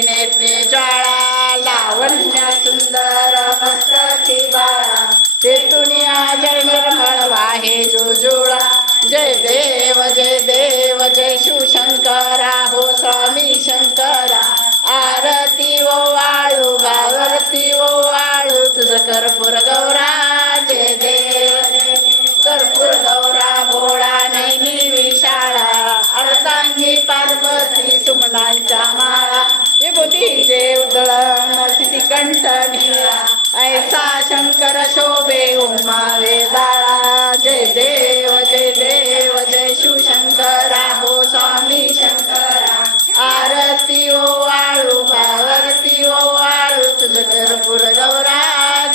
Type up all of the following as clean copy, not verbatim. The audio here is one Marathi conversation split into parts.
नेत्रे ज्वाळा लावण्य सुंदर मस्तकी बाळा तेथून जय निर्मळ वाहे जोजुळा जय देव जय शिवशंकरा हो स्वामी शंकरा आरती ओवाळू गावरती ओवाळू तुझ कर्पूर गौरा जय देव कर्पूर गौरा भोळा नैनी विशाळा अर्धांगी पार्वती सुमनांच्या माळा विभूतीचे उधळण सिद्धी कंठनिया ऐसा शंकर शोभे उमा वेदाळा जय देव जय शिवशंकरा हो स्वामी शंकरा आरती ओवाळू भावरती ओवाळू तुझ कर्पूर गौरा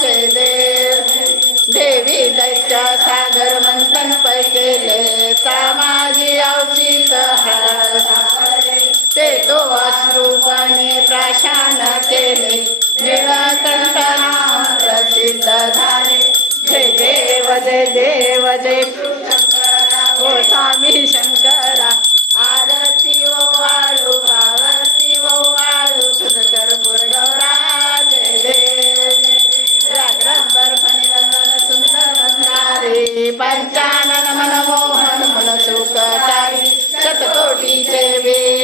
जय देव देवी दैत्य सागर मंथन पै केले तामाजी अवचित ते तो अश्रूपणे प्राशान केले निळकंठ नाम प्रसिद्ध झाले जय देव जय शिवशंकरा हो स्वामी शंकरा आरती ओवाळू आरती ओवाळू तुझ कर्पूर गौरा जय देव जागरण फणिवंदन सुंदर वंदनारे पंचानन मनमोहन मन सुखकारी शतकोटीचे वे